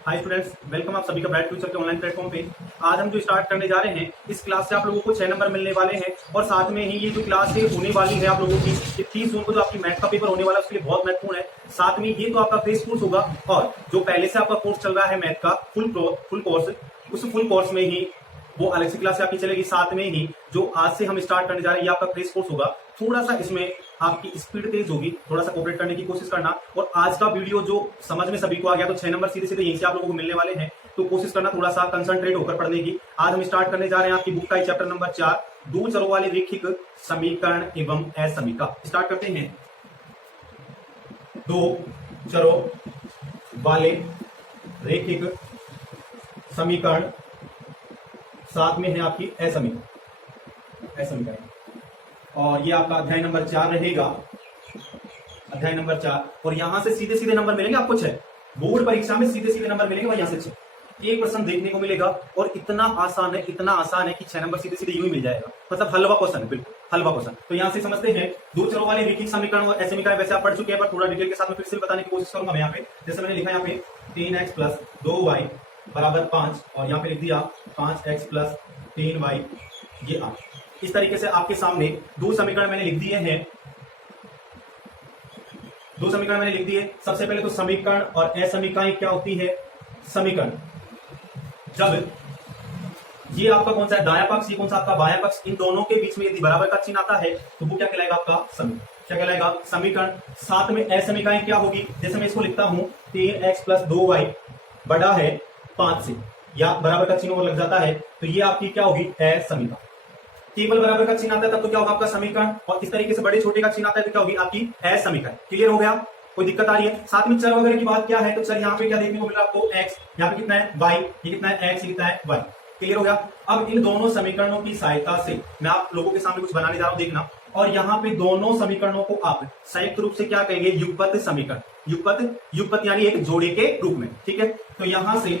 Hi students, welcome आप सभी का ब्राइट फ्यूचर के ऑनलाइन प्लेटफॉर्म पे। आज हम जो स्टार्ट करने जा रहे हैं, इस क्लास से आप लोगों को 6 नंबर मिलने वाले हैं और साथ में ही ये जो क्लास है होने वाली है आप लोगों की, ये 30 जून को जो आपकी मैथ का पेपर होने वाला है उसके लिए बहुत महत्वपूर्ण है। साथ में ये तो आपका क्रेश कोर्स होगा और जो पहले से आपका कोर्स चल रहा है मैथ का फुल कोर्स, उस फुल कोर्स में ही वो अलग से क्लास आपकी चलेगी। साथ में ही जो आज से हम स्टार्ट करने जा रहे हैं ये आपका क्रेश कोर्स होगा। थोड़ा सा इसमें आपकी स्पीड तेज होगी, थोड़ा सा कोऑपरेट करने की कोशिश करना। और आज का वीडियो जो समझ में सभी को आ गया तो 6 नंबर सीधे सीधे यहीं से आप लोगों को मिलने वाले हैं, तो कोशिश करना थोड़ा सा कंसंट्रेट होकर पढ़ने की। आज हम स्टार्ट करने जा रहे हैं आपकी बुक का चैप्टर नंबर 4, दो चरों वाले रैखिक समीकरण एवं असमीका। स्टार्ट करते हैं। दो चरों वाले रैखिक समीकरण, साथ में है आपकी असमीकरण, और ये आपका अध्याय नंबर 4 रहेगा, अध्याय नंबर 4। और यहां से सीधे सीधे नंबर मिलेंगे आपको 6। बोर्ड परीक्षा में सीधे सीधे नंबर मिलेंगे, यहां से 6 एक प्रश्न देखने को मिलेगा। और इतना आसान है कि 6 नंबर सीधे सीधे यूं ही मिल जाएगा। मतलब हलवा क्वेश्चन है, बिल्कुल हलवा क्वेश्चन। तो यहां से समझते हैं दो चरों वाले रैखिक समीकरण और असमीकरण वैसे आप पढ़ चुके हैं, पर थोड़ा डिटेल के साथ में फिर से बताने की कोशिश करूंगा मैं। यहाँ पे जैसे मैंने लिखा यहाँ पे 3x + 2y = 5, और यहाँ पे लिख दिया 5x + 3y ये 8। इस तरीके से आपके सामने दो समीकरण मैंने लिख दिए हैं, दो समीकरण मैंने लिख दिए। सबसे पहले तो समीकरण और असमीकाएं क्या होती है। समीकरण जब ये आपका कौन सा है दायां पक्ष, ये कौन सा आपका बायां पक्ष, इन दोनों के बीच में यदि बराबर का चिन्ह आता है तो वो क्या कहलाएगा आपका समीकरण, क्या कहलाएगा समीकरण। साथ में असमीकाएं क्या होगी, जैसे मैं इसको लिखता हूं 3x + 2y बड़ा है 5 से, या बराबर का चिन्ह वो लग जाता है तो ये आपकी क्या होगी असमीकरण। केवल बराबर का चिन्ह आता है तब तो क्या होगा आपका समीकरण, और इस तरीके से बड़े छोटे का चिन्ह आता है तो क्या होगी आपकी असमीकरण। क्लियर हो गया, कोई दिक्कत आ रही है। साथ में चर वगैरह की बात क्या है, तो चर यहाँ पे क्या देखने को मिल रहा है आपको x, यहाँ पे कितना है y, ये कितना है x, ये कितना है y। क्लियर हो गया। अब इन दोनों समीकरणों की सहायता से मैं आप लोगों के सामने कुछ बनाने जा रहा हूं, देखना। और यहाँ पे दोनों समीकरणों को आप संयुक्त रूप से क्या कहेंगे, युगपत समीकरण। युगपत यानी एक जोड़े के रूप में, ठीक है। तो यहां से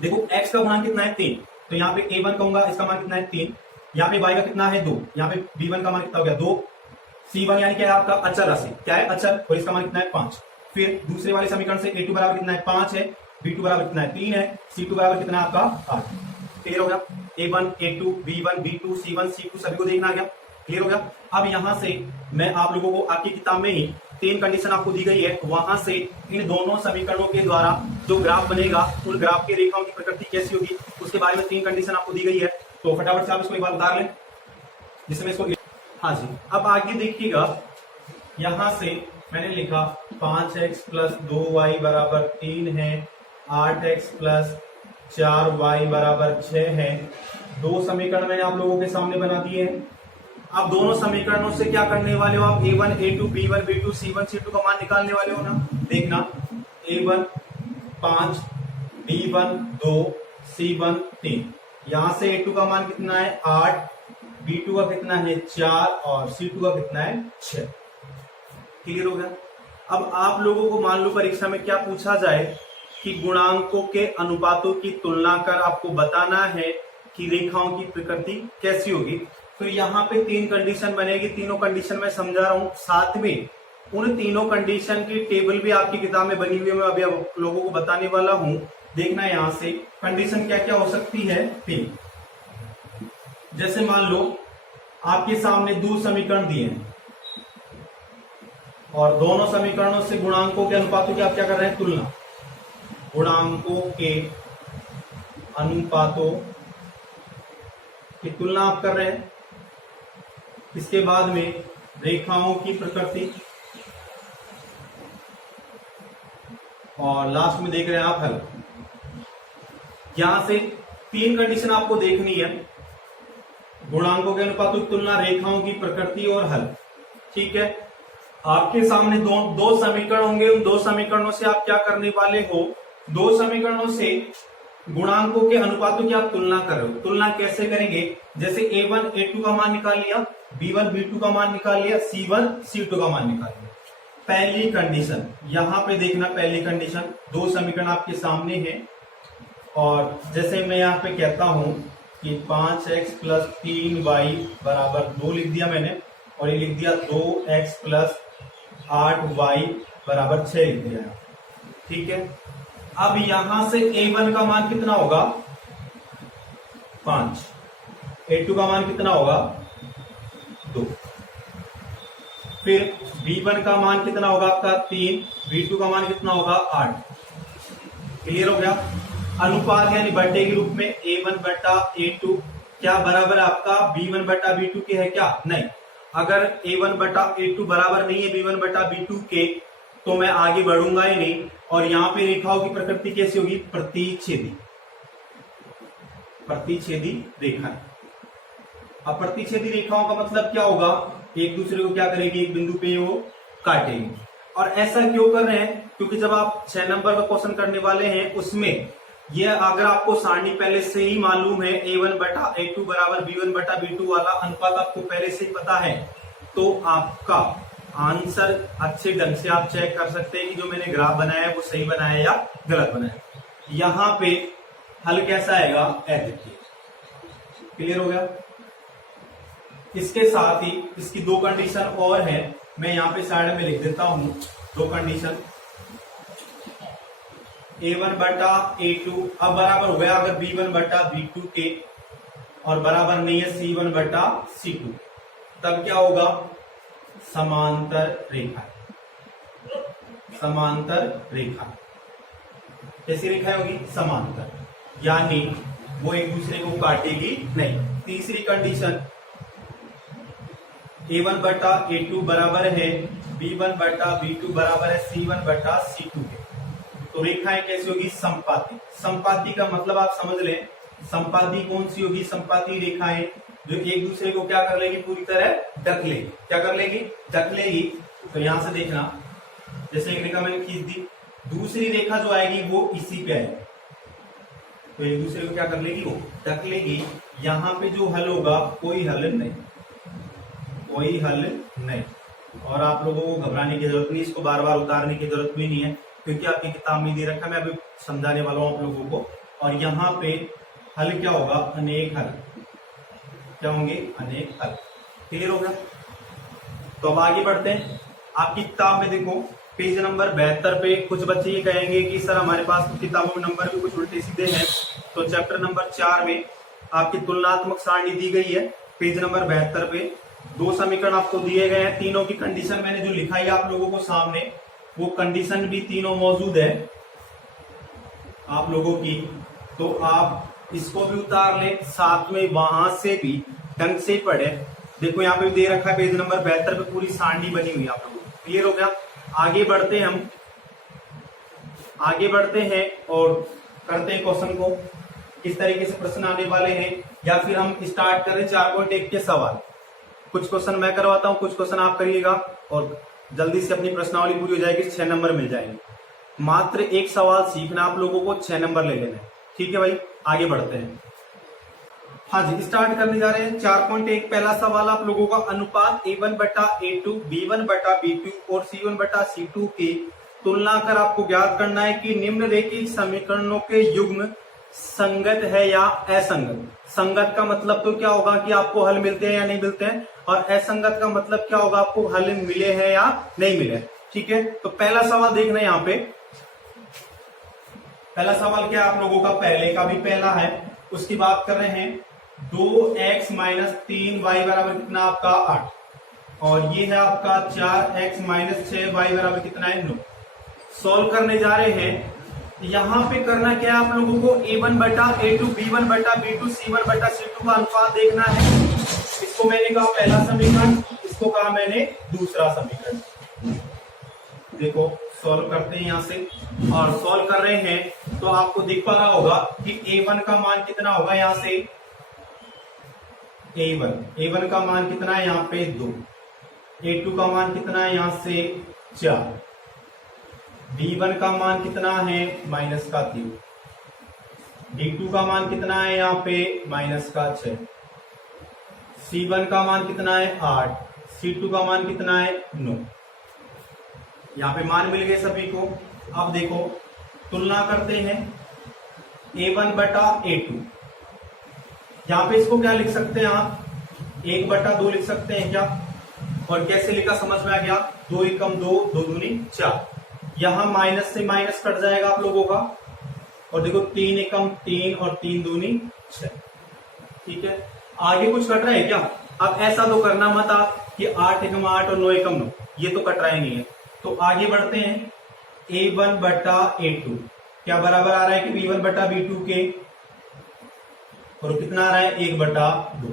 देखो x का गुणांक कितना है 3, तो यहाँ पे a1 कहूंगा, इसका मान कितना है 3। यहाँ पे y का कितना है 2, यहाँ पे b1 का मान कितना हो गया 2। c1 यानी क्या है आपका अचर राशि, क्या है अचर, और इसका मान कितना है 5। फिर दूसरे वाले समीकरण से a2 बराबर कितना है 5 है, b2 बराबर कितना है 3 है, c2 बराबर कितना है आपका 8। क्लियर हो गया। a1 a2 b1 b2 c1 c2 सभी को देखना आ गया। क्लियर हो गया। अब यहां से मैं आप लोगों को आपकी किताब में ही 3 कंडीशन आपको दी गई है, वहां से इन दोनों समीकरणों के द्वारा जो ग्राफ बनेगा, उन ग्राफ की रेखाओं की प्रकृति कैसी होगी उसके बारे में 3 कंडीशन आपको दी गई है। तो फटाफट से आप इसको एक बार उतार लें, जिसमें इसको, हाँ जी। अब आगे देखिएगा, यहां से मैंने लिखा 5x + 2y = 3 है, 8x + 4y = 6 है। दो समीकरण मैंने आप लोगों के सामने बना दिए हैं। अब दोनों समीकरणों से क्या करने वाले हो आप, a1 a2 b1 b2 c1 c2 का मान निकालने वाले हो ना। देखना a1 5, b1 2, c1 3। यहां से a2 का मान कितना है 8, b2 का कितना है 4 और c2 का कितना है 6। क्लियर हो गया। अब आप लोगों को मान लो परीक्षा में क्या पूछा जाए कि गुणांकों के अनुपातों की तुलना कर आपको बताना है कि रेखाओं की प्रकृति कैसी होगी, तो यहाँ पे 3 कंडीशन बनेगी। तीनों कंडीशन मैं समझा रहा हूं, साथ में उन तीनों कंडीशन की टेबल भी आपकी किताब में बनी हुई है, मैं अभी आप लोगों को बताने वाला हूं। देखना यहां से कंडीशन क्या क्या हो सकती है 3। जैसे मान लो आपके सामने दो समीकरण दिए हैं और दोनों समीकरणों से गुणांकों के अनुपातों की आप क्या कर रहे हैं तुलना, गुणांकों के अनुपातों की तुलना आप कर रहे हैं। इसके बाद में रेखाओं की प्रकृति, और लास्ट में देख रहे हैं आप हल। यहां से 3 कंडीशन आपको देखनी है, गुणांकों के अनुपातों की तुलना, रेखाओं की प्रकृति और हल। ठीक है। आपके सामने दो समीकरण होंगे, उन दो समीकरणों से आप क्या करने वाले हो, दो समीकरणों से गुणांकों के अनुपातों की आप तुलना कर रहे हो। तुलना कैसे करेंगे, जैसे a1 a2 का मान निकाल लिया, b1 b2 का मान निकाल लिया, c1 c2 का मान निकाल लिया। पहली कंडीशन यहां पे देखना, पहली कंडीशन दो समीकरण आपके सामने हैं, और जैसे मैं यहाँ पे कहता हूं कि 5x + 3y = 2 लिख दिया मैंने, और ये लिख दिया 2x + 8y = 6 लिख दिया। ठीक है। अब यहां से A1 का मान कितना होगा 5, A2 का मान कितना होगा 2, फिर B1 का मान कितना होगा आपका 3, B2 का मान कितना होगा 8। क्लियर हो गया। अनुपात यानी बट्टे के रूप में A1 बटा A2 क्या बराबर आपका B1 बटा B2 के है क्या? नहीं। अगर A1 बटा A2 बराबर नहीं है B1 बटा B2 के तो मैं आगे बढ़ूंगा ही नहीं। और यहाँ पे रेखाओं की प्रकृति कैसी होगी? प्रतिच्छेदी, प्रतिच्छेदी रेखा। अब प्रतिच्छेदी रेखाओं का मतलब क्या होगा? एक दूसरे को क्या करेगी? एक बिंदु पे वो काटेगी। और ऐसा क्यों कर रहे हैं? क्योंकि जब आप 6 नंबर का क्वेश्चन करने वाले हैं उसमें ये अगर आपको सारणी पहले से ही मालूम है A1 बटा A2 बराबर B1 बटा B2 वाला अनुपात आपको पहले से ही पता है तो आपका आंसर अच्छे ढंग से आप चेक कर सकते हैं कि जो मैंने ग्राफ बनाया है वो सही बनाया या गलत बनाया। यहां पे हल कैसा आएगा? देखिए क्लियर हो गया। इसके साथ ही इसकी 2 कंडीशन और है, मैं यहां पे साइड में लिख देता हूं 2 कंडीशन। A1 बटा A2 अब बराबर हो गया अगर B1 बटा B2 के और बराबर नहीं है C1 बटा C2 तब क्या होगा? समांतर रेखा। समांतर रेखा कैसी रेखा होगी? समांतर, यानी वो एक दूसरे को काटेगी नहीं। तीसरी कंडीशन A1 बटा A2 बराबर है B1 बटा B2 बराबर है C1 बटा C2 के, तो रेखाएं कैसी होगी? संपाती। संपाती का मतलब आप समझ लें, संपाती कौन सी होगी? संपाती रेखाएं जो एक दूसरे को क्या कर लेगी? पूरी तरह ढक लेगी। क्या कर लेगी? ढक लेगी। तो यहां से देखना, जैसे एक रेखा मैंने खींच दी, दूसरी रेखा जो आएगी वो इसी पे आएगी, तो एक दूसरे को क्या कर लेगी? वो ढक लेगी। यहां पे जो हल होगा कोई हल नहीं, कोई हल नहीं। और आप लोगों को घबराने की जरूरत नहीं, इसको बार बार उतारने की जरूरत भी नहीं है क्योंकि आपकी किताब में दे रखा है, मैं अभी समझाने वाला हूं आप लोगों को। और यहाँ पे हल क्या होगा? अनेक हल। क्या होंगे? अनेक हल। क्लियर हो गया। तो अब आगे बढ़ते हैं। आपकी किताब में देखो पेज नंबर 72 पे कुछ बच्चे ये कहेंगे कि सर हमारे पास तो किताबों में नंबर भी कुछ उल्टे सीधे हैं, तो चैप्टर नंबर 4 में आपकी तुलनात्मक सारणी दी गई है। पेज नंबर 72 पे 2 समीकरण आपको दिए गए हैं, तीनों की कंडीशन मैंने जो लिखा है आप लोगों को सामने, वो कंडीशन भी तीनों मौजूद है आप लोगों की। तो आप इसको भी उतार ले, साथ में वहां से भी ढंग से पढ़े। देखो यहाँ पे दे रखा है पेज नंबर 72 पे पूरी सारणी बनी हुई है आप लोगों को। क्लियर हो गया। आगे बढ़ते हैं, हम आगे बढ़ते हैं और करते हैं क्वेश्चन को, किस तरीके से प्रश्न आने वाले हैं। या फिर हम स्टार्ट करें 4.1 के सवाल। कुछ क्वेश्चन मैं करवाता हूं, कुछ क्वेश्चन आप करिएगा और जल्दी से अपनी प्रश्नावली पूरी हो जाएगी, 6 नंबर मिल जाएंगे। मात्र एक सवाल सीखना आप लोगों को, 6 नंबर ले लेना है। ठीक है भाई, आगे बढ़ते हैं। हाँ जी, स्टार्ट करने जा रहे हैं 4.1। पहला सवाल आप लोगों का, अनुपात A1 बटा A2, B1 बटा B2 और C1 बटा C2 की तुलना कर आपको ज्ञात करना है कि निम्नलिखित समीकरणों के युग्म संगत है या असंगत। संगत का मतलब तो क्या होगा कि आपको हल मिलते हैं या नहीं मिलते हैं, और असंगत का मतलब क्या होगा आपको हल मिले हैं या नहीं मिले। ठीक है, तो पहला सवाल देखना है। यहाँ पे पहला सवाल क्या आप लोगों का, पहले का भी पहला है, उसकी बात कर रहे हैं। 2x माइनस 3y बराबर कितना आपका 8, और ये है आपका 4x माइनस 6y बराबर कितना है 9। सॉल्व करने जा रहे हैं। यहां पे करना क्या है आप लोगों को, A1 बटा A2, B1 बटा B2, C1 बटा C2 का अनुपात देखना है। इसको मैंने कहा पहला समीकरण, इसको कहा मैंने दूसरा समीकरण। देखो सॉल्व करते हैं यहां से, और सॉल्व कर रहे हैं तो आपको दिख पा रहा होगा कि A1 का मान कितना होगा। यहां से A1 का मान कितना है यहाँ पे 2, A2 का मान कितना है यहाँ से 4, B1 का मान कितना है माइनस का 3, D2 का मान कितना है यहाँ पे माइनस का 6, C1 का मान कितना है 8, C2 का मान कितना है 9। यहाँ पे मान मिल गए सभी को। अब देखो तुलना करते हैं A1 बटा A2। यहाँ पे इसको क्या लिख सकते हैं आप, 1 बटा 2 लिख सकते हैं क्या, और कैसे लिखा समझ में आ गया, 2 एकम 2, 2 दूनी 4। यहां माइनस से माइनस कट जाएगा आप लोगों का, और देखो 3 एकम 3 और 3 दूनी 6। ठीक है, आगे कुछ कट रहा है क्या? अब ऐसा तो करना मत आप कि 8 एकम 8 और 9 एकम 9, ये तो कट रहा ही नहीं है। तो आगे बढ़ते हैं, A1 बटा A2 क्या बराबर आ रहा है कि B1 बटा B2 के, और कितना आ रहा है 1 बटा 2।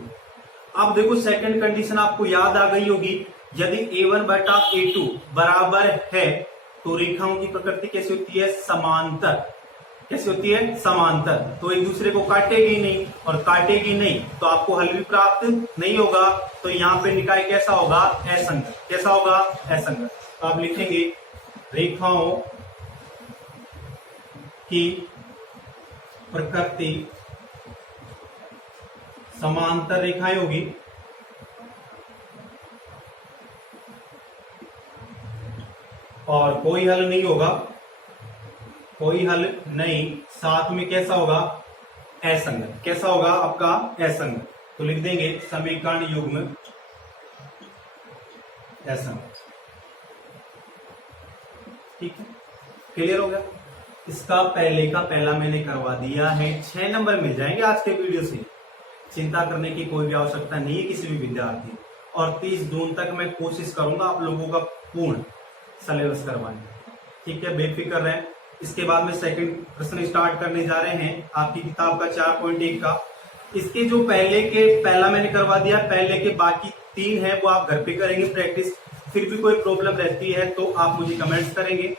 अब देखो सेकंड कंडीशन आपको याद आ गई होगी, यदि A1 बटा A2 बराबर है तो रेखाओं की प्रकृति कैसी होती है? समांतर। कैसी होती है? समांतर। तो एक दूसरे को काटेगी नहीं, और काटेगी नहीं तो आपको हल भी प्राप्त नहीं होगा। तो यहाँ पे निकाय कैसा होगा? असंगत। कैसा होगा? असंगत। तो आप लिखेंगे रेखाओं की प्रकृति समांतर रेखाएं होगी, और कोई हल नहीं होगा, कोई हल नहीं। साथ में कैसा होगा? असंगत। कैसा होगा आपका? असंगत। तो लिख देंगे समीकरण युग्म असंगत। ठीक है, क्लियर हो गया? इसका पहले का पहला मैंने करवा दिया है, 6 नंबर मिल जाएंगे आज के वीडियो से। चिंता करने की कोई भी आवश्यकता नहीं है किसी भी विद्यार्थी। और 30 जून तक मैं कोशिश करूंगा आप लोगों का पूर्ण सिलेबस करवाने। ठीक है, बेफिक्र रहें। इसके बाद में सेकंड प्रश्न स्टार्ट करने जा रहे हैं आपकी किताब का 4.1 का। इसके जो पहले के पहला मैंने करवा दिया, पहले के बाकी 3 है वो आप घर पे करेंगे प्रैक्टिस। फिर भी कोई प्रॉब्लम रहती है तो आप मुझे कमेंट्स करेंगे।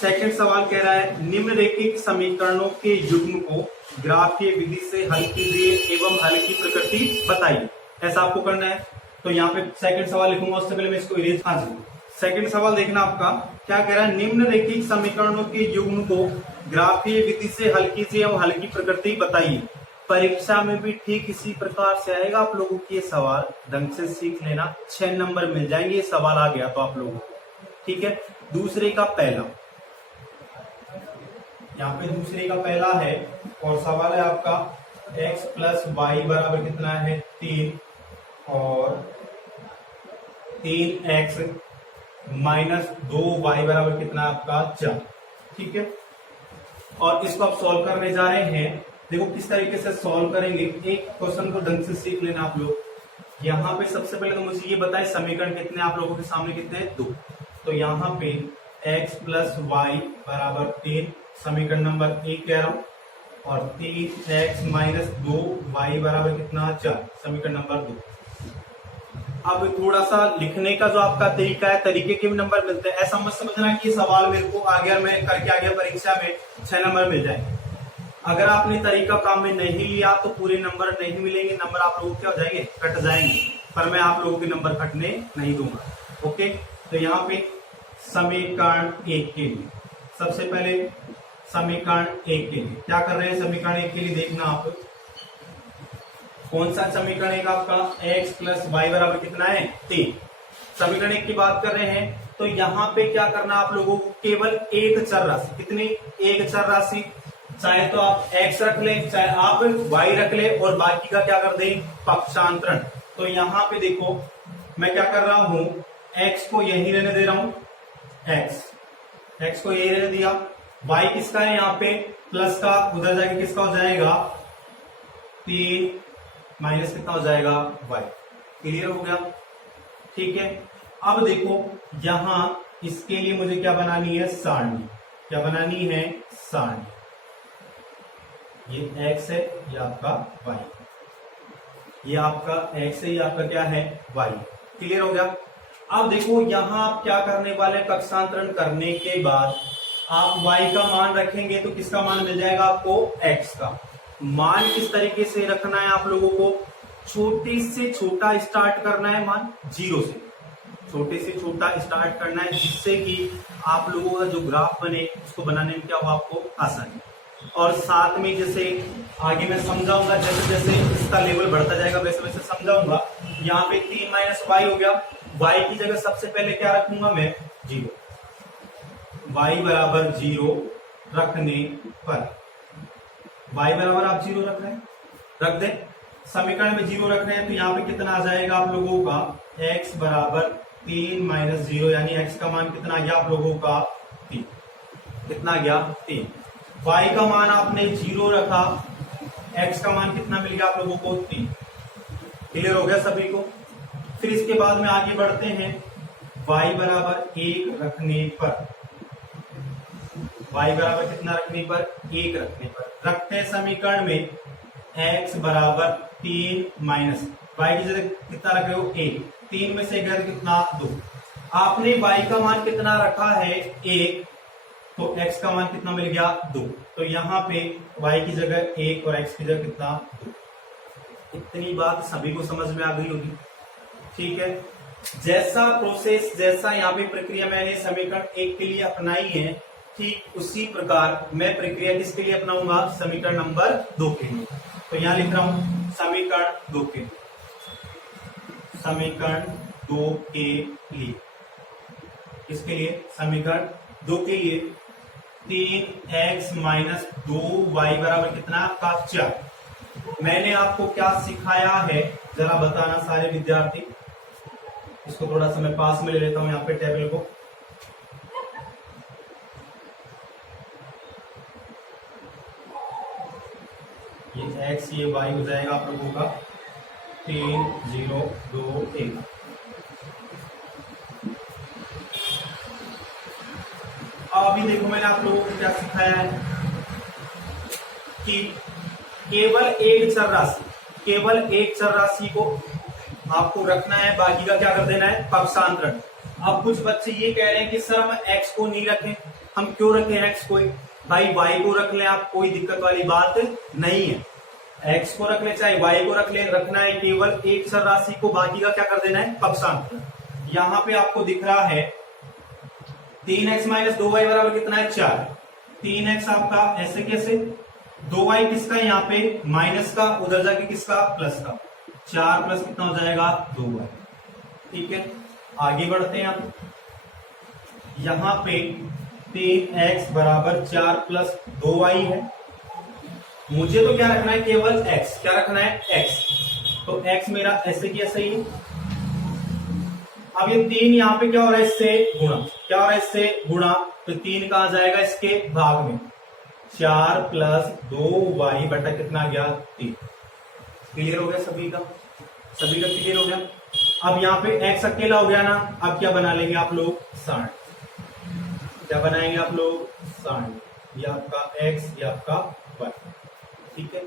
सेकंड सवाल कह रहा है निम्नलिखित समीकरणों के युग्म को ग्राफीय विधि से हल कीजिए एवं हल की प्रकृति बताइए। ऐसा आपको करना है। तो यहाँ पे सेकंड सवाल लिखूंगा, उससे पहले मैं इसको इरेज। हाँ जी, सेकंड सवाल देखना आपका क्या कह रहा है, निम्नलिखित समीकरणों के युग्म को ग्राफीय विधि से हल कीजिए एवं हल की प्रकृति बताइए। परीक्षा में भी ठीक इसी प्रकार से आएगा आप लोगों के सवाल, ढंग से सीख लेना। 6 नंबर मिल जाएंगे ये सवाल आ गया तो आप लोगों को। ठीक है, दूसरे का पहला, यहाँ पे दूसरे का पहला है और सवाल है आपका x प्लस वाई बराबर कितना है 3 और 3x माइनस 2y बराबर कितना आपका 4। ठीक है, और इसको आप सॉल्व करने जा रहे हैं। देखो किस तरीके से सॉल्व करेंगे, एक क्वेश्चन को ढंग से सीख लेना आप लोग। यहाँ पे सबसे पहले तो मुझे ये बताए समीकरण कितने आप लोगों के सामने कितने हैं? 2। तो यहाँ पे x प्लस वाई बराबर 3 समीकरण नंबर 1 कह रहा हूं, और 3x माइनस 2y बराबर कितना 4 समीकरण नंबर 2। अब थोड़ा सा लिखने का जो आपका तरीका है, तरीके के भी नंबर मिलते हैं। ऐसा मत समझना कि सवाल मेरे को आ गया मैं करके आ गया, परीक्षा में 6 नंबर मिल जाएंगे। अगर आपने तरीका काम में नहीं लिया तो पूरे नंबर नहीं मिलेंगे, नंबर आप लोगों क्या हो जाएंगे? कट जाएंगे। पर मैं आप लोगों के नंबर कटने नहीं दूंगा। ओके, तो यहाँ पे समीकरण 1 के लिए सबसे पहले समीकरण 1 के लिए क्या कर रहे हैं? समीकरण 1 के लिए देखना आप कौन सा समीकरण है आपका x प्लस वाई बराबर कितना है 3। समीकरण 1 की बात कर रहे हैं तो यहाँ पे क्या करना आप लोगों को? केवल एक चर राशि, कितनी? एक चर राशि, चाहे तो आप x रख लें चाहे आप y रख लें, और बाकी का क्या कर दें? पक्षांतरण। तो यहाँ पे देखो मैं क्या कर रहा हूं, x को यही रहने दे रहा हूं, x को यही रहने दिया। y किसका है? यहाँ पे प्लस का उधर जाके किसका हो जाएगा? 3 माइनस कितना हो जाएगा? y। क्लियर हो गया? ठीक है, अब देखो यहां इसके लिए मुझे क्या बनानी है? सारणी। क्या बनानी है? सारणी। ये x है, ये आपका y, ये आपका x है, ये आपका क्या है? y। क्लियर हो गया? अब देखो यहां आप क्या करने वाले? कक्षांतरण करने के बाद आप y का मान रखेंगे तो किसका मान मिल जाएगा आपको? x का मान। किस तरीके से रखना है आप लोगों को? छोटे से छोटा स्टार्ट करना है मान, 0 से छोटे से छोटा स्टार्ट करना है, जिससे कि आप लोगों का जो ग्राफ बने उसको बनाने में क्या हो आपको आसानी। और साथ में जैसे आगे मैं समझाऊंगा, जैसे जैसे इसका लेवल बढ़ता जाएगा वैसे वैसे समझाऊंगा। यहाँ पे 3 माइनस वाई हो गया, y की जगह सबसे पहले क्या रखूंगा मैं? 0। y बराबर 0 रखने पर, y बराबर आप 0 रख रहे हैं, रख दें। समीकरण में 0 रख रहे हैं तो यहाँ पे कितना आ जाएगा आप लोगों का? x बराबर 3 माइनस 0, यानी x का मान कितना आ गया आप लोगों का? 3। कितना आ गया? 3। y का मान आपने 0 रखा, x का मान कितना मिल गया आप लोगों को 3। क्लियर हो गया सभी को। फिर इसके बाद में आगे बढ़ते हैं, y बराबर 1 रखने पर, y बराबर कितना रखने पर 1 रखने पर रखते हैं समीकरण में x बराबर 3 माइनस y की जगह कितना रख रहे हो 1, 3 में से गैर कितना 2। आपने y का मान कितना रखा है 1, तो x का मान कितना मिल गया 2। तो यहाँ पे y की जगह 1 और x की जगह कितना 2। इतनी बात सभी को समझ में आ गई होगी। ठीक है, जैसा प्रोसेस, जैसा यहाँ पे प्रक्रिया मैंने समीकरण 1 के लिए अपनाई है, ठीक उसी प्रकार मैं प्रक्रिया किसके लिए अपनाऊंगा, समीकरण नंबर 2 के लिए। तो यहाँ लिख रहा हूं समीकरण 2 के, समीकरण 2 के लिए, किसके लिए, समीकरण 2 के लिए 3x माइनस 2y बराबर कितना का 4। मैंने आपको क्या सिखाया है जरा बताना सारे विद्यार्थी। इसको थोड़ा सा मैं पास में ले लेता हूं यहाँ पे टेबल को। ये x ये y हो जाएगा आप लोगों का 3 0 2 1। अभी देखो मैंने आप लोगों को क्या सिखाया है कि केवल एक चर राशि, केवल एक चर राशि को आपको रखना है, बाकी का क्या कर देना है, पक्षांतरण। अब कुछ बच्चे ये कह रहे हैं कि सर हम x को नहीं रखें, हम क्यों रखें x को, भाई y को रख लें आप, कोई दिक्कत वाली बात नहीं है। x को रख ले चाहे y को रख ले, रखना है केवल एक चर राशि को, बाकी का क्या कर देना है, पक्षांतरण। यहाँ पे आपको दिख रहा है 3x माइनस 2y बराबर कितना है 4। 3x आपका ऐसे कैसे, 2y किसका यहाँ पे माइनस का, उधर जाके किसका प्लस का, 4 प्लस कितना हो जाएगा 2y। ठीक है, आगे बढ़ते हैं आप। यहाँ पे 3x बराबर 4 प्लस 2y है, मुझे तो क्या रखना है, केवल x, क्या रखना है x। तो x मेरा ऐसे की ऐसे ही। अब ये 3 यहाँ पे क्या हो रहा है, इससे गुणा, क्या हो रहा है, इससे गुणा, तो 3 कहां जाएगा इसके भाग में, 4 प्लस 2y बटा कितना गया 3। क्लियर हो गया सभी का, सभी का क्लियर हो गया। अब यहाँ पे x अकेला हो गया ना, अब क्या बना लेंगे आप लोग 60, क्या बनाएंगे आप लोग 60, ये आपका x, ये आपका y। ठीक है,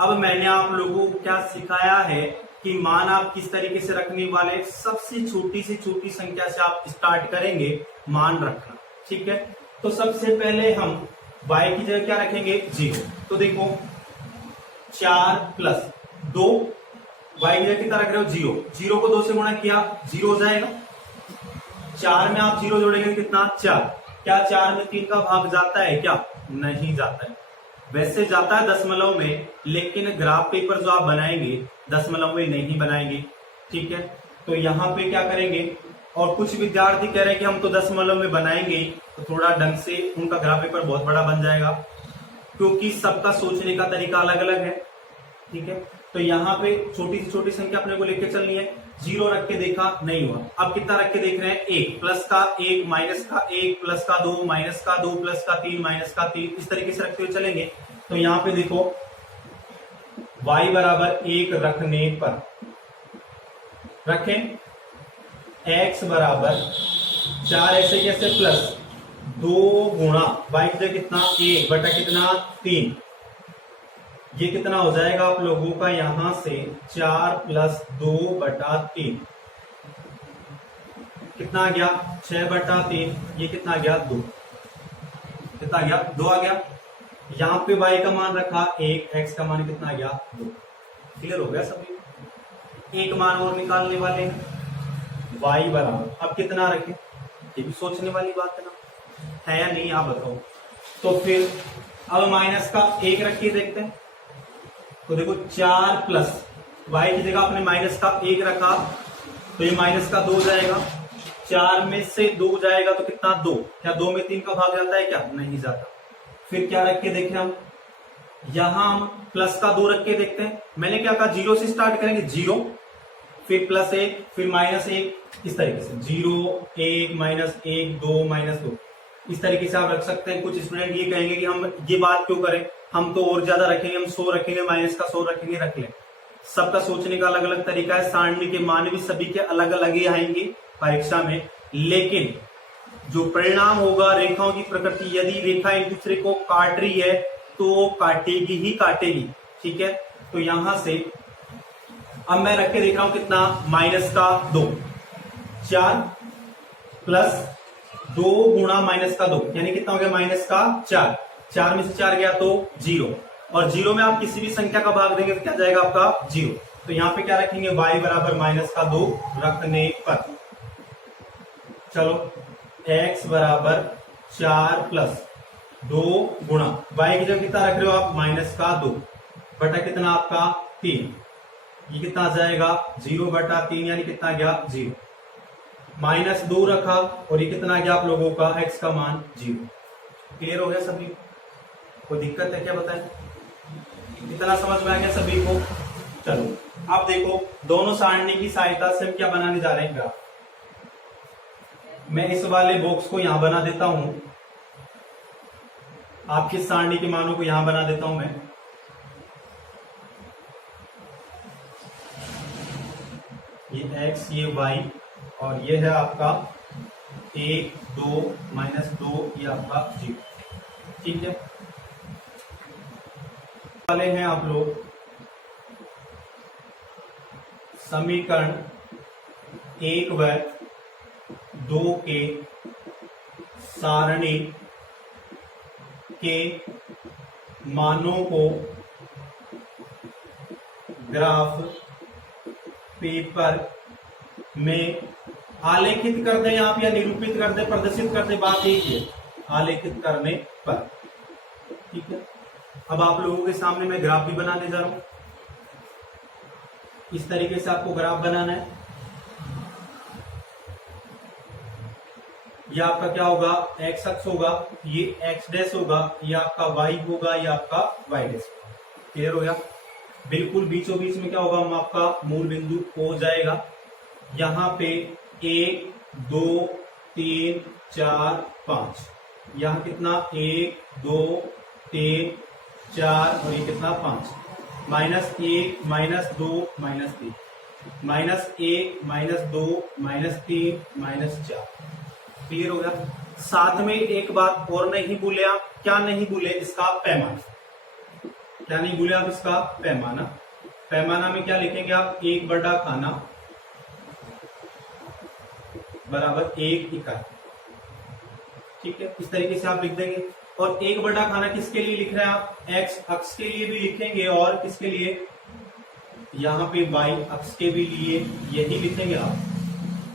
अब मैंने आप लोगों को क्या सिखाया है कि मान आप किस तरीके से रखने वाले, सबसे छोटी से छोटी संख्या से आप स्टार्ट करेंगे मान रखना। ठीक है, तो सबसे पहले हम y की जगह क्या रखेंगे 0। तो देखो 4 प्लस 2, y की जगह कितना रख रहे हो 0, 0 को 2 से गुणा किया 0 हो जाएगा, 4 में आप 0 जोड़ेंगे कितना 4। क्या 4 में 3 का भाग जाता है क्या, नहीं जाता है। वैसे जाता है दशमलव में, लेकिन ग्राफ पेपर जो आप बनाएंगे दशमलव में नहीं बनाएंगे। ठीक है, तो यहाँ पे क्या करेंगे, और कुछ विद्यार्थी कह रहे हैं कि हम तो दशमलव में बनाएंगे, तो थोड़ा ढंग से उनका ग्राफ पेपर बहुत बड़ा बन जाएगा, क्योंकि सबका सोचने का तरीका अलग अलग है। ठीक है, तो यहाँ पे छोटी से छोटी संख्या अपने को लेके चलनी है। 0 रख के देखा नहीं हुआ, अब कितना रख के देख रहे हैं 1, प्लस का 1 माइनस का 1 प्लस का 2 माइनस का 2 प्लस का 3 माइनस का 3, इस तरीके से रखते हुए चलेंगे। तो यहाँ पे देखो y बराबर 1 रखने पर रखें x बराबर 4 ऐसे कैसे प्लस 2 गुणा y की जगह कितना 1 बटा कितना 3, ये कितना हो जाएगा आप लोगों का यहां से 4 प्लस 2 बटा 3, कितना आ गया 6 बटा 3, ये कितना आ गया 2, कितना आ गया 2 आ गया। यहाँ पे y का मान रखा 1, x का मान कितना आ गया 2। क्लियर हो गया सभी। एक मान और निकालने वाले हैं, y बराबर अब कितना रखें, ये भी सोचने वाली बात है या नहीं आप बताओ। तो फिर अब माइनस का 1 रख के देखते हैं। तो देखो 4 प्लस y की जगह आपने माइनस का 1 रखा, तो ये माइनस का 2 जाएगा, 4 में से 2 जाएगा तो कितना 2, क्या 2 में 3 का भाग जाता है क्या, नहीं जाता। फिर क्या रख के देखें हम, यहां हम प्लस का 2 रख के देखते हैं। मैंने क्या कहा 0 से स्टार्ट करेंगे, 0 फिर प्लस 1 फिर माइनस 1, इस तरीके से 0 1 माइनस 1 2 माइनस 2। इस तरीके से आप रख सकते हैं। कुछ स्टूडेंट ये कहेंगे कि हम ये बात क्यों करें, हम तो और ज्यादा रखेंगे, हम 100 रखेंगे, माइनस का 100 रखेंगे, रख लें। सबका सोचने का अलग अलग तरीका है, सारणी के मान भी सभी के अलग अलग ही आएंगे परीक्षा में, लेकिन जो परिणाम होगा रेखाओं की प्रकृति, यदि रेखा एक दूसरे को काट रही है तो वो काटेगी ही काटेगी। ठीक है, तो यहां से अब मैं रख के देख रहा हूं कितना, माइनस का 2, 4 प्लस 2 गुणा माइनस का 2, यानी कितना हो गया माइनस का 4, 4 में से 4 गया तो 0, और 0 में आप किसी भी संख्या का भाग देंगे तो क्या जाएगा आपका 0। तो यहां पे क्या रखेंगे, y बराबर माइनस का 2 रखने पर, चलो x बराबर 4 प्लस 2 गुणा y की जगह कितना रख रहे हो आप, माइनस का 2 बटा कितना आपका 3, ये कितना आ जाएगा 0 बटा 3, यानी कितना गया 0, माइनस 2 रखा और ये कितना गया आप लोगों का x का मान 0। क्लियर हो गया सभी, कोई दिक्कत है क्या बताएं, इतना समझ में आ गया सभी को। चलो अब देखो, दोनों सारणी की सहायता से हम क्या बनाने जा रहे हैं ग्राफ। मैं इस वाले बॉक्स को यहां बना देता हूं, आपकी सारणी के मानों को यहां बना देता हूं मैं, ये x ये y और ये है आपका 1 2 माइनस 2, ये आपका 0। ठीक है, वाले हैं आप लोग समीकरण 1 व 2 के सारणी के मानों को ग्राफ पेपर में आलेखित कर दे आप, या निरूपित कर दे, प्रदर्शित कर दे, बात एक है आलेखित करने पर। ठीक है, अब आप लोगों के सामने मैं ग्राफ भी बनाने जा रहा हूं, इस तरीके से आपको ग्राफ बनाना है। ये आपका क्या होगा, एक्स अक्ष होगा, ये एक्स डैश होगा, ये आपका वाई होगा, ये आपका वाई डैश होगा। क्लियर हो गया, बिल्कुल बीचों बीच में क्या होगा, हम आपका मूल बिंदु हो जाएगा। यहां पे 1 2 3 4 5, यहां कितना 1 2 3 4 और ये कितना 5, -1 -2 -3, -1 -2 -3 -4। क्लियर हो गया। साथ में एक बात और नहीं भूले आप, क्या नहीं भूले, इसका पैमाना। क्या नहीं भूले आप, इसका पैमाना। पैमाना में क्या लिखेंगे आप, 1 बड़ा खाना बराबर 1 इकाई। ठीक है, इस तरीके से आप लिख देंगे। और 1 बड़ा खाना किसके लिए लिख रहे हैं आप, एक्स अक्ष के लिए भी लिखेंगे और किसके लिए, यहां पे वाई अक्ष के भी लिए यही लिखेंगे आप।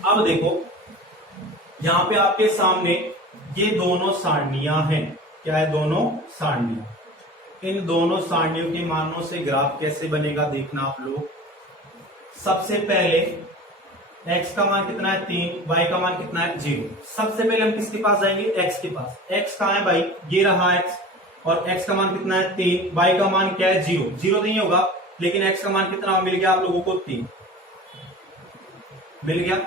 अब देखो, यहां पे आपके सामने ये दोनों सारणियां हैं। क्या है, दोनों सारणियां। इन दोनों सारणियों के मानों से ग्राफ कैसे बनेगा देखना आप लोग। सबसे पहले x का मान कितना है 3, y का मान कितना है 0। सबसे पहले हम किसके पास जाएंगे, x के पास। x कहां है भाई, ये रहा x, और x का मान कितना है 3, y का मान क्या है 0। 0 नहीं होगा, लेकिन x का मान कितना मिल गया आप लोगों को, 3 मिल गया।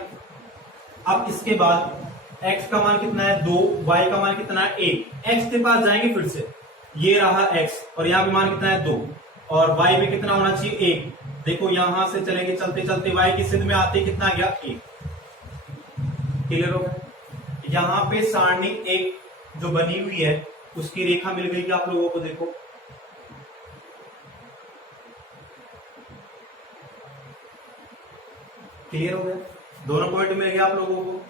अब इसके बाद x का मान कितना है 2, y का मान कितना है 1। x के पास जाएंगे फिर से, ये रहा x और यहाँ पे मान कितना है 2, और y पे कितना होना चाहिए 1। देखो यहां से चलेंगे, चलते चलते y की सिद्ध में आते कितना गया 1। क्लियर हो गया। यहां पे सारणी एक जो बनी हुई है उसकी रेखा मिल गई आप लोगों को, देखो क्लियर हो गया, दोनों पॉइंट मिल गया आप लोगों को।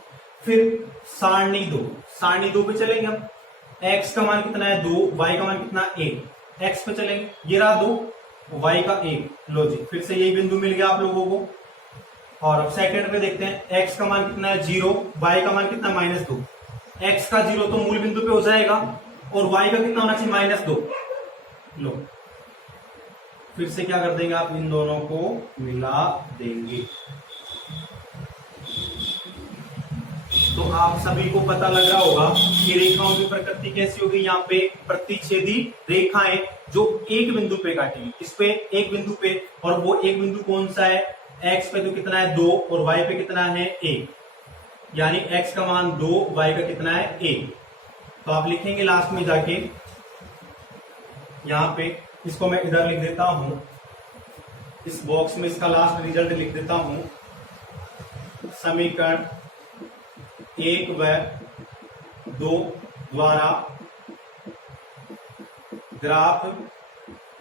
फिर सारणी 2, सारणी 2 पे चलेंगे हम। x का मान कितना है 2, y का मान कितना 1। x पे चलेंगे, ये रहा 2, y का 1। लो जी, फिर से यही बिंदु मिल गया आप लोगों को। और अब सेकंड पे देखते हैं, x का मान कितना है 0, y का मान कितना -2। x का 0 तो मूल बिंदु पे हो जाएगा, और y का कितना होना चाहिए -2। लो, फिर से क्या कर देंगे आप, इन दोनों को मिला देंगे। तो आप सभी को पता लग रहा होगा कि रेखाओं की प्रकृति कैसी होगी। यहाँ पे प्रतिच्छेदी रेखाएं जो एक बिंदु पे काटेंगी, इस पे एक बिंदु पे, और वो एक बिंदु कौन सा है, x पे तो कितना है 2 और y पे कितना है 1, यानी x का मान 2, y का कितना है 1। तो आप लिखेंगे लास्ट में जाके, यहां पे इसको मैं इधर लिख देता हूं, इस बॉक्स में इसका लास्ट रिजल्ट लिख देता हूं। समीकरण 1 व 2 द्वारा ग्राफ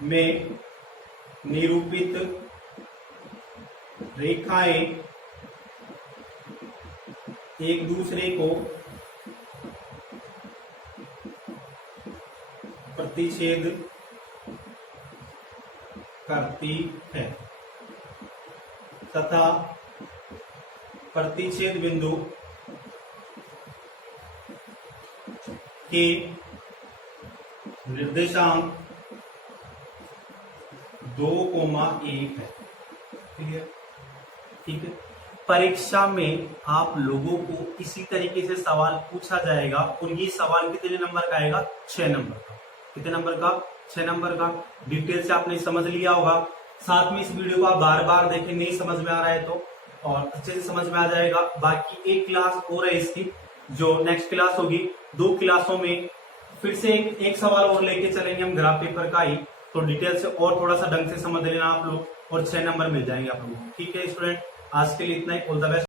में निरूपित रेखाएं एक दूसरे को प्रतिच्छेद करती है तथा प्रतिच्छेद बिंदु के निर्देशांक 2,1 है। क्लियर? ठीक है। परीक्षा में आप लोगों को इसी तरीके से सवाल पूछा जाएगा और ये सवाल कितने नंबर का आएगा? 6 नंबर का। कितने नंबर का? 6 नंबर का। डिटेल से आपने समझ लिया होगा। साथ में इस वीडियो को आप बार बार देखें, नहीं समझ में आ रहा है तो, और अच्छे से समझ में आ जाएगा। बाकी एक क्लास और है इसकी, जो नेक्स्ट क्लास होगी। 2 क्लासों में फिर से एक सवाल और लेके चलेंगे हम ग्राफ पेपर का ही, तो डिटेल से और थोड़ा सा ढंग से समझ लेना आप लोग, और 6 नंबर मिल जाएंगे आप लोगों को। ठीक है स्टूडेंट, आज के लिए इतना ही। All the best.